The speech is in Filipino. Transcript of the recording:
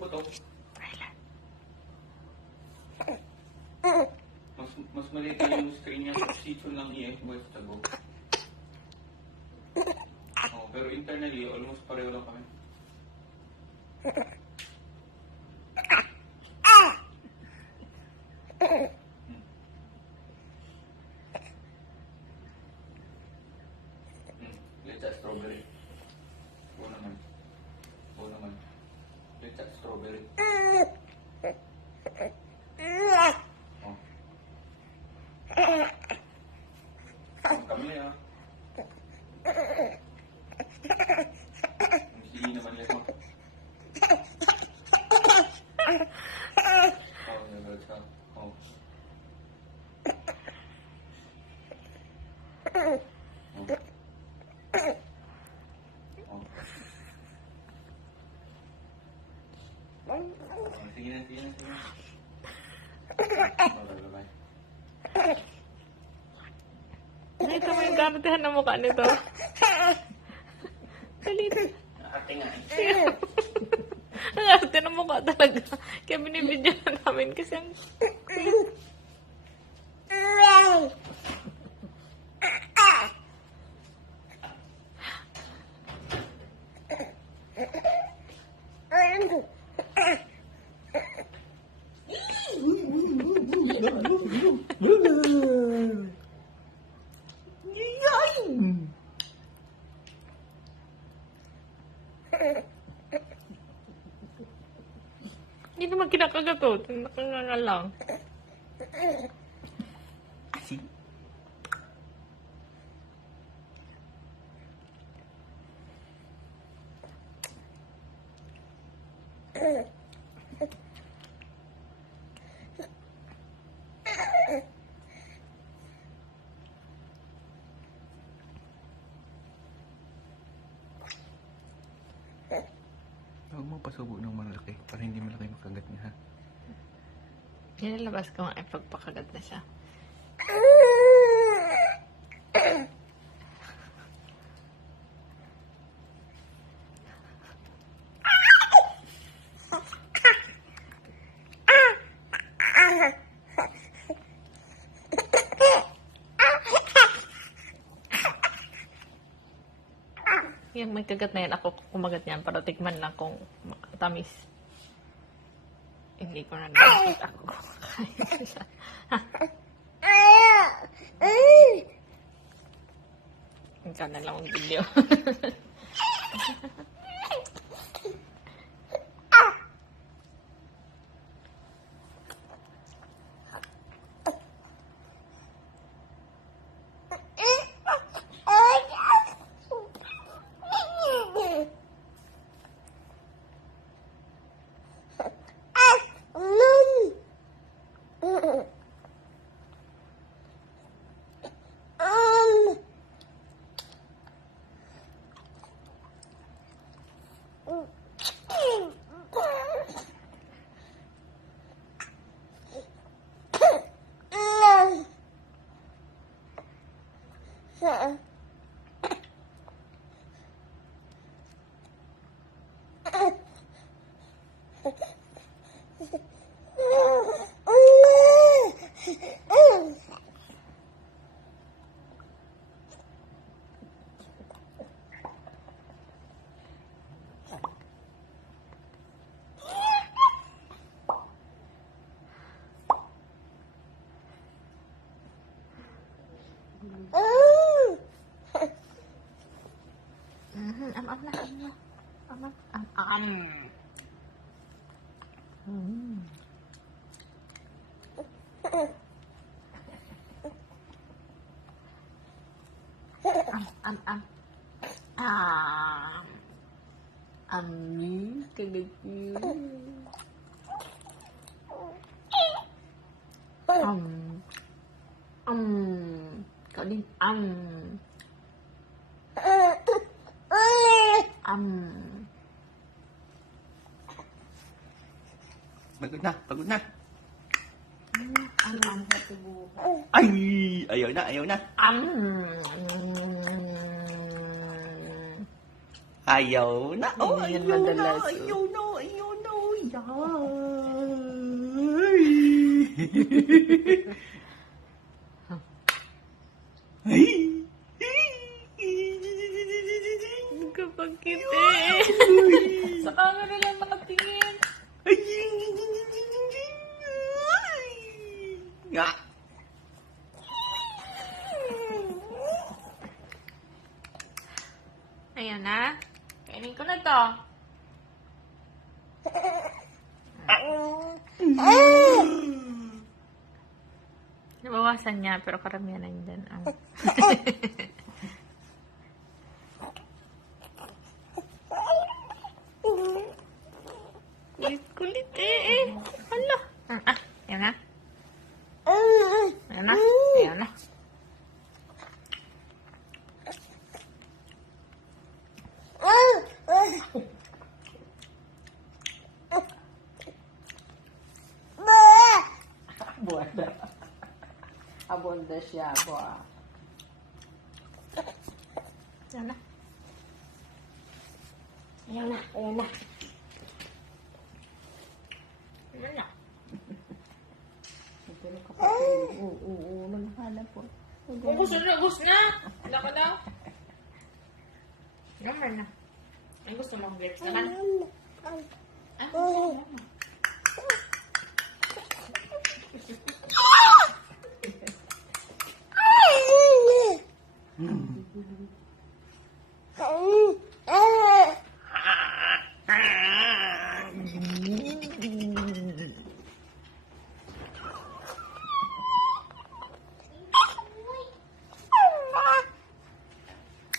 putok. Mas maliit yung screen niya sa season ng EF Boys Tago. Oh, pero internally, almost pareho lang kami. Let's add strawberry. Oo naman. Oo naman. Let's add strawberry. Oh. Ang kami ah. Hindi naman yan. Oh, let's go. Oh. Sige na, sige na, sige na. Bye-bye. Dito mo yung kartehan ng mukha nito. Dito. Ate nga eh. Ang arte ng mukha talaga. Kaya binibidyo na namin kasi ang... Hindi naman kinakagatot. Nakangangal lang. Asin? Huwag mo pasubo ng malaki para hindi malaki makagat niya, ha? Nilalabas ko nga pagpakagat na siya. Yung may kagat na yan, ako kumagat yan para tikman lang kung tamis. Hindi ko na nakikita ako kumakain siya. Ikaw na lang ang video. Am na, am na. Am. Am. Ami, kagat yun. Kau din, Pagod na, pagod na. Ay, ayaw na, ayaw na. Ayaw na. Oh, Hindi yan ayaw na, madalas, oh. ayaw na, ayaw na. Kapag kiti. Sa camera lang nakatingin. Ayan na. Kainin ko na to. Nabawasan niya, pero karamihan na yun dyan. Kulit eh. Hala. Ayan na. Ayan na. Ayan na. Buwada. Abonda siya, buwa. Ayan na. Ayan na, ayan na. Ayan na. Pero kapatid, maghanap po. Ubus na, ubus na. Wala ka daw. Naman na. Ay, gusto mo grapes naman? Ah, gusto mo.